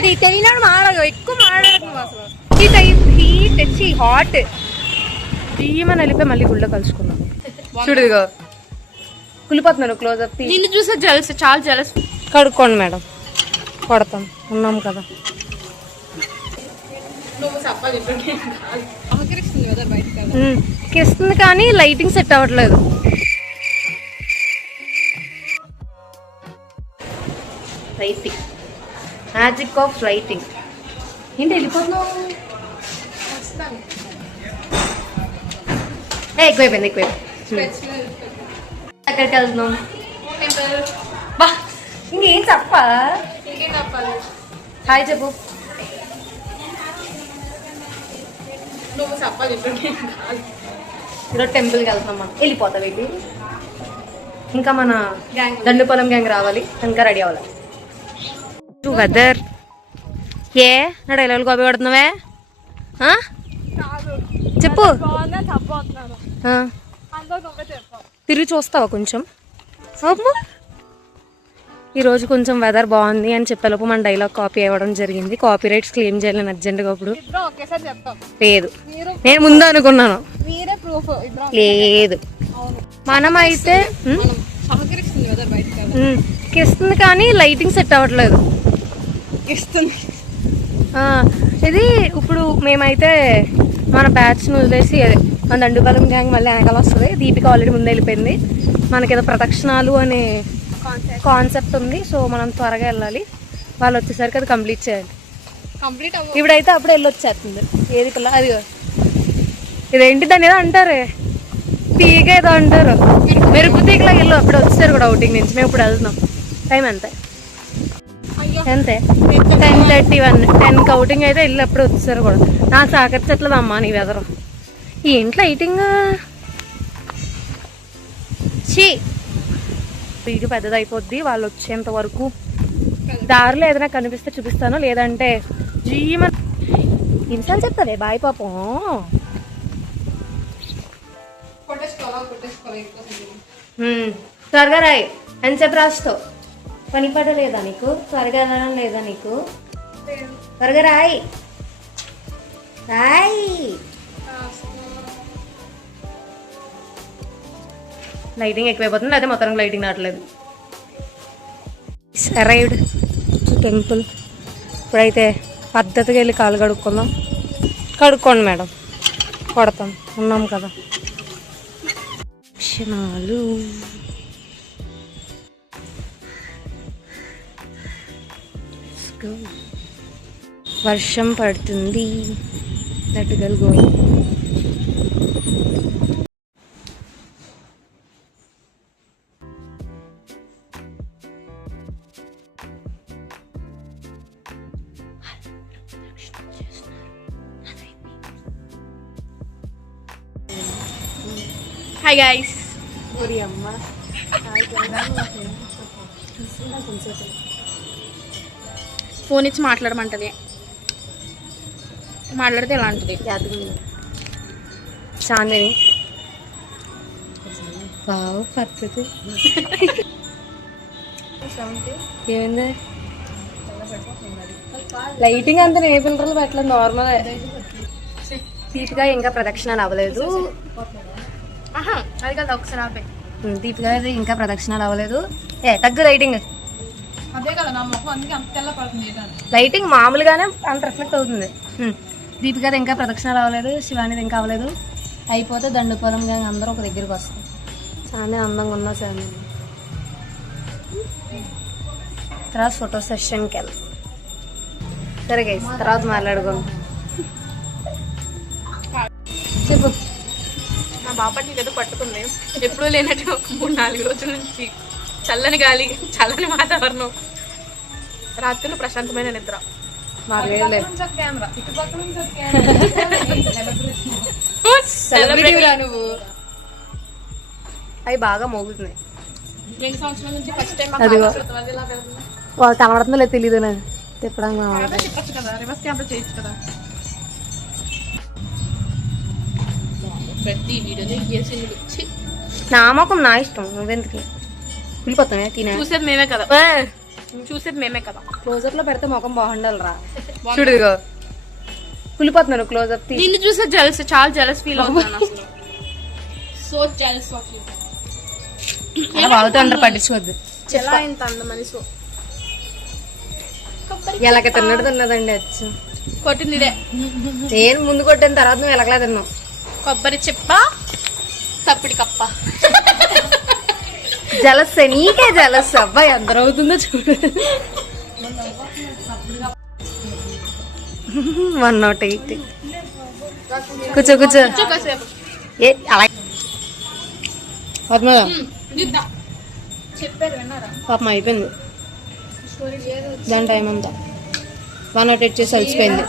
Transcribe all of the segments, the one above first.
అది తెలియనాడు మాడదు, ఎక్కువ మాడదు అసలు. హీట్ తెచ్చి హాట్ బియ్యమని వెళ్ళిపోయి మళ్ళీ గుళ్ళో కలుసుకున్నాం. చూడుగా కులిపోతున్నాను. క్లోజ్అప్ నిన్ను చూసే జలస్, చాలా జలస్. కడుక్కోండి మేడం, కొడతాం. ఉన్నాం కదా. కిస్తుంది కానీ లైటింగ్ సెట్ అవ్వట్లేదు. Lighting, magic of lighting. ఏంటి వెళ్ళిపోతున్నావు? ఎక్కువైపోయింది, ఎక్కువైపోయింది. ఎక్కడికి వెళ్తున్నాం? బా ఇంకేం చెప్పాలి? హాయ్ చెప్పు. ఈరోజు టెంపుల్కి వెళ్తున్నాం మనం. వెళ్ళిపోతావు ఏంటి? ఇంకా మన దండుపాలెం గ్యాంగ్ రావాలి, ఇంకా రెడీ అవ్వాలి. వెదర్ ఏ నా డైలాగ్ కాపీ కొడుతున్నావే? చెప్పు. తిరిగి చూస్తావా కొంచెం? ఈరోజు కొంచెం వెదర్ బాగుంది అని చెప్పేలోపు మన డైలాగ్ కాపీ అవ్వడం జరిగింది. కాపీ రైట్స్ క్లెయిమ్ చేయాలని అర్జెంట్గా. ఇప్పుడు లేదు, నేను ముందు అనుకున్నాను. లేదు, మనం అయితే కిస్తుంది కానీ లైటింగ్ సెట్ అవ్వట్లేదు. ఇది ఇప్పుడు మేమైతే మన బ్యాచ్ను వదిలేసి మన దండుపాలెం గ్యాంగ్ మళ్ళీ వెనకాల వస్తుంది. దీపిక ఆల్రెడీ ముందు వెళ్ళిపోయింది. మనకేదో ప్రదక్షిణాలు అనే కాన్సెప్ట్ ఉంది. సో మనం త్వరగా వెళ్ళాలి. వాళ్ళు వచ్చేసరికి అది కంప్లీట్ చేయాలి. ఇప్పుడైతే అప్పుడు వెళ్ళి వచ్చేస్తుంది. ఏది పిల్ల అది ఇదేంటి దాన్ని ఏదో అంటారే, తీగ ఏదో అంటారు. మెరుపు తీగలా వెళ్ళు. అప్పుడు వచ్చేసారు కూడా అవుటింగ్ నుంచి. మేము ఇప్పుడు వెళ్తున్నాం. టైం అంతే అంతే 10:31. 10కి అవుటింగ్ అయితే వెళ్ళి అప్పుడు వచ్చేసారు కూడా. నాకు సహకరించట్లేదమ్మా నీ వెదరు. ఈ ఇంట్లో లైటింగ్ వీడియో పెద్దది అయిపోద్ది. వాళ్ళు వచ్చేంత వరకు దారిలో ఏదైనా కనిపిస్తే చూపిస్తాను, లేదంటే జీమ ఇన్సార్లు చెప్తారే బాయ్ పాపం. త్వరగా రాయి. ఎంతసేపు రాస్తావు? పని పడలేదా నీకు? త్వరగా రాయడం లేదా నీకు? త్వరగా రాయి రాయి. లైటింగ్ ఎక్కువైపోతుంది, అదే మొత్తం లైటింగ్ రావట్లేదు. Arrived temple. ఇప్పుడైతే పద్ధతిగా వెళ్ళి కాలు కడుక్కుందాం. కడుక్కోండి మేడం, కొడతాం. ఉన్నాం కదా. క్షణాలు వర్షం పడుతుంది. దట్టుగలు గోయి. Hi guys. ఫోన్ ఇచ్చి మాట్లాడమంటది. మాట్లాడితే ఎలా ఉంటుంది? చాందిని బావు పద్ధతి. ఏమైంది? లైటింగ్ అంతా ఏ పిల్లలు పెట్టలేదు, నార్మల్. దీపిక ఇంకా ప్రదక్షిణాలు అవ్వలేదు. అది కదా ఒకసారి ఆపే. దీపిక ఇంకా ప్రదక్షిణాలు అవ్వలేదు. తగ్గు లైటింగ్. లైటింగ్ మామూలుగానే అంత రిఫ్లెక్ట్ అవుతుంది. దీపికది ఇంకా ప్రదక్షిణాలు అవ్వలేదు, శివానిది ఇంకా అవ్వలేదు. అయిపోతే దండుపాలెం గ్యాంగ్ అందరూ ఒక దగ్గరికి వస్తాం. చాలా అందంగా ఉన్నా సార్. తర్వాత ఫోటో సెషన్కి వెళ్తాం. సరే గైస్, తర్వాత మాట్లాడుకోండి. చెప్పు. మా బాపట్ని ఏదో పట్టుకుంది. ఎప్పుడూ లేనట్టు ఒక 3-4 రోజుల నుంచి చల్లని గాలి, చల్లని వాతావరణం, రాత్రులు ప్రశాంతమైన నిద్ర. అవి బాగా మోగుతున్నాయి. 2 సంవత్సరాల నుంచి ఫస్ట్ టైం వాళ్ళు కనబడుతుందో లేదు తెలీదు. నేను తిప్పడానికి కదా, రివర్స్ కెమెరా చేయొచ్చు కదా. ప్రతి వీడియోలో నా మొక్కం నా ఇష్టం. నువ్వెందుకు వెళ్ళిపోతామే? తినే చూసేది మేమే కదా. చూసేది మేమే కదా. క్లోజప్ లో పెడితే ముఖం బాగుండాలి రా. చూడు ఇదిగో కులిపోతున్నాను క్లోజప్ తీసి. నిన్ను చూసే జెలస్, చాలా జెలస్ ఫీల్ అవుతున్నాను అసలు. So jealous of you. బాగుతూ అందరు పట్టించుకోవద్దు. ఎలా ఇంత అందమని. సో ఎలాగ తిన్నదండి వచ్చు కొట్టింది ఇదే. నేను ముందు కొట్టిన తర్వాత నువ్వు ఎలాగలా తిన్నావు. కొబ్బరి చెప్ప తప్పిడి కప్ప. జలస్ నీకే జలస్. అబ్బాయి అందరూ అవుతుందో చూడు. 108. కూర్చో కూర్చో. ఏ అలా పద్మ చెప్పారు విన్నారా? పాపం అయిపోయింది దాని టైం అంతా. 108 చేసి అలసిపోయింది.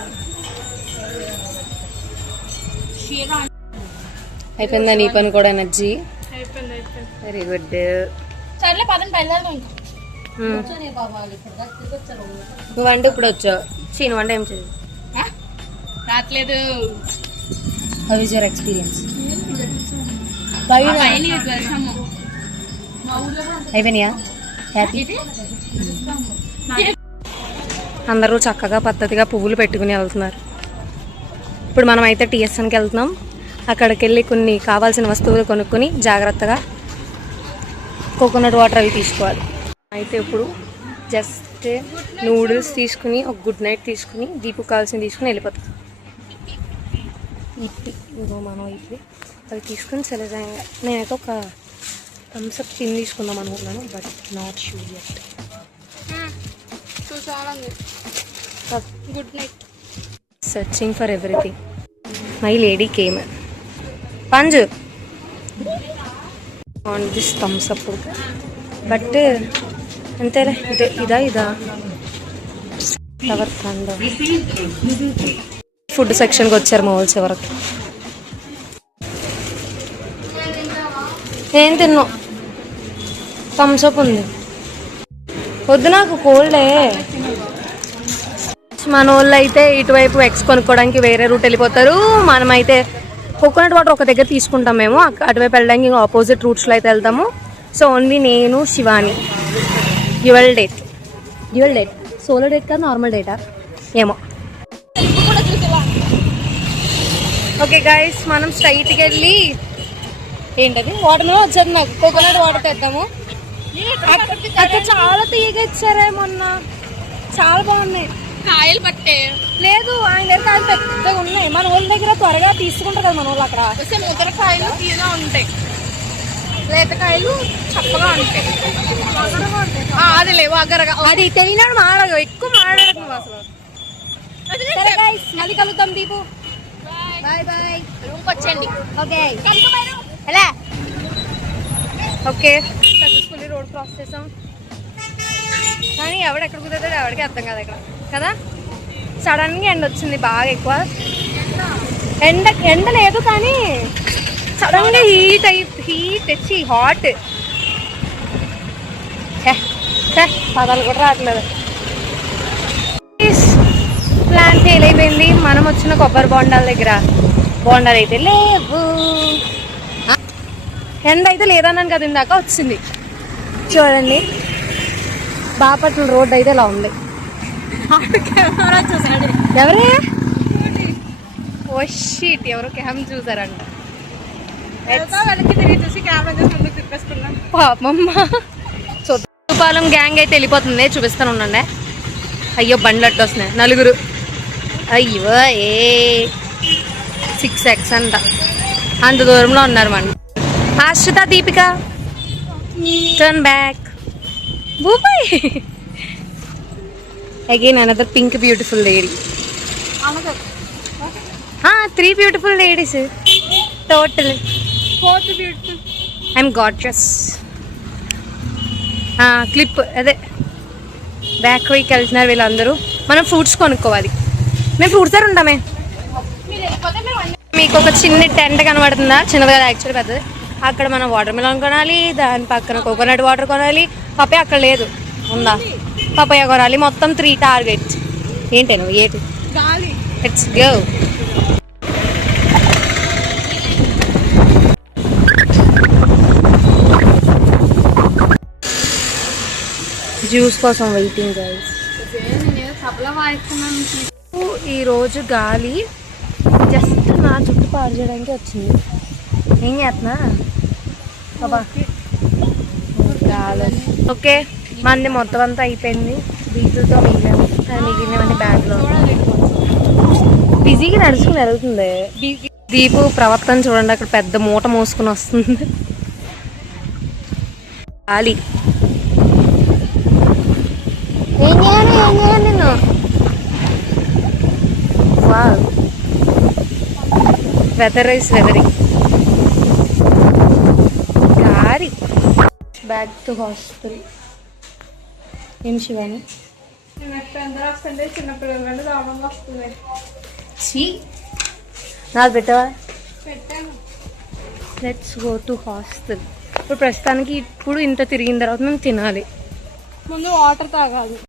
అయిపోయిందా నీ పని కూడా ఎనర్జీ? అయిపోయింది. Very good. సర్లే పదండి బయలుదేరదాం ఇంకా. నువ్వంటే ఇప్పుడు వచ్చావు. చీను వంట ఏం చేయదు. రావట్లేదు. How is your experience? అయిపోయినాయా? హ్యాపీ? అందరూ చక్కగా పద్ధతిగా పువ్వులు పెట్టుకుని వెళ్తున్నారు. ఇప్పుడు మనం అయితే టీఎస్ఎన్కి వెళ్తున్నాం. అక్కడికి వెళ్ళి కొన్ని కావాల్సిన వస్తువులు కొనుక్కొని జాగ్రత్తగా కోకోనట్ వాటర్ అవి తీసుకోవాలి. అయితే ఇప్పుడు జస్ట్ నూడిల్స్ తీసుకుని ఒక గుడ్ నైట్ తీసుకుని దీపు కావాల్సింది తీసుకుని వెళ్ళిపోతాం. ఇప్పి ఇంకో మనం ఇప్పి అవి తీసుకుని సెలజాయంగా. నేనైతే ఒక థమ్స్అప్ టిన్ తీసుకుందాం అనుకుంటున్నాను, but not sure yet. Good night. Searching for everything. My lady came పంజు ఆన్ దిస్ థమ్స్అప్. బట్ అంతేలే. ఇదా ఫ్లవర్ థండర్. ఫుడ్ సెక్షన్కి వచ్చారు మా వాళ్ళు చివరికి. ఏం తిన్నావు? థమ్స్అప్ ఉంది. వద్దు నాకు కోల్డే. మన వాళ్ళు అయితే ఇటువైపు ఎగ్స్ కొనుక్కోవడానికి వేరే రూట్ వెళ్ళిపోతారు. మనమైతే కోకోనట్ వాటర్ ఒక దగ్గర తీసుకుంటాం మేము. అటువైపు వెళ్ళడానికి ఇంకా ఆపోజిట్ రూట్స్లో అయితే వెళ్తాము. సో ఓన్లీ నేను Shivani. Dual date. Solo date కాదు, నార్మల్ డేటా ఏమో. ఓకే గైస్, మనం స్ట్రైట్కి వెళ్ళి ఏంటది వాటర్ వచ్చేది నాకు కోకోనట్ వాటర్ తెద్దాము. అక్కడ చాలా తీయగా ఇచ్చారే మొన్న, చాలా బాగున్నాయి. కాయలు పట్టే లేదు ఆయన దగ్గర కాయలు పెద్దగా ఉన్నాయి. మన వాళ్ళ దగ్గర త్వరగా తీసుకుంటారు కదా మన వాళ్ళు. అక్కడ ముద్రకాయలు తీయగా ఉంటాయి, లేతకాయలు చప్పగా ఉంటాయి. అది లేవు అగ్గరగా. అది తెలియనాడు మాడదు, ఎక్కువ మాడదు నువ్వు అసలు. సరే గైస్, మళ్ళీ కలుద్దాం. Deepu bye bye. రూమ్కి వచ్చండి. ఓకే ఎలా? ఓకే, సక్సెస్ఫుల్లీ రోడ్ క్రాస్ చేసాం. కానీ ఎవడెక్కడ కుదురుతాడు ఎవరికి అర్థం కాదు ఇక్కడ కదా. సడన్గా ఎండ వచ్చింది బాగా ఎక్కువ. ఎండ లేదు కానీ సడన్గా హీట్ వచ్చి హాట్. పదాలు కూడా రావట్లేదు. ప్లాన్ ఫెయిల్ అయిపోయింది. మనం వచ్చిన కొబ్బరి బొండాల దగ్గర బొండాలు అయితే లేవు. ఎండ అయితే లేదన్నాను కదా ఇందాక, వచ్చింది. చూడండి బాపట్ల రోడ్ అయితే ఇలా ఉంది. ఎవరే ఓ షీట్, ఎవరో క్యామ్ చూసారంట. పాపమ్మ. సో పాలెం గ్యాంగ్ అయితే వెళ్ళిపోతుంది. చూపిస్తాను ఉండండి. అయ్యో బండ్లు అట్టు వస్తున్నాయి, నలుగురు. అయ్యో 6x అంట, అంత దూరంలో ఉన్నారు మన. Ashritha, Deepika turn back. బూబాయ్ again another pink beautiful lady. 3 beautiful ladies total. 4th beautiful. I'm gorgeous. Clip అదే బేకరీకి వెళ్తున్నారు వీళ్ళందరూ. మనం ఫ్రూట్స్ కొనుక్కోవాలి. మేము ఫ్రూట్స్ దగ్గర ఉంటామే. మీకు ఒక చిన్న టెంట్ కనబడుతుందా? చిన్నది కదా యాక్చువల్లీ, పెద్దది. అక్కడ మనం వాటర్ మిలన్ కొనాలి, దాని పక్కన కోకోనట్ వాటర్ కొనాలి. పపాయ అక్కడ లేదు, ఉందా? పపాయ కొనాలి. మొత్తం 3 టార్గెట్. ఏంటి నువ్వు ఏటి? Let's go. జ్యూస్ కోసం వెయిటింగ్ గైస్. నేను తబలా వాయిస్తున్నాను. ఈరోజు గాలి జస్ట్ నా జుట్టు పాడు చేయడానికి వచ్చింది. ఏం చేస్తున్నా బాబా గాలి. ఓకే మంది మొత్తం అంతా అయిపోయింది. బీచులతో మిగిలిన మిగిలినవన్నీ బ్యాగ్లో బిజీగా నడుచుకుని వెళ్తుంది. దీపు ప్రవర్తన చూడండి, అక్కడ పెద్ద మూట మోసుకుని వస్తుంది. గాలి ఏం చేయాలి నేను వెదర్ ఇస్ వెదరింగ్. గాలి బ్యాక్ టు హాస్టల్. ఏం శివాని చిన్నపిల్లలు రావడం వస్తుంది. నాకు పెట్టవా? Let's go to hostel. ఇప్పుడు ప్రస్తుతానికి ఇప్పుడు ఇంత తిరిగిన తర్వాత మేము తినాలి. ముందు వాటర్ తాగాలి.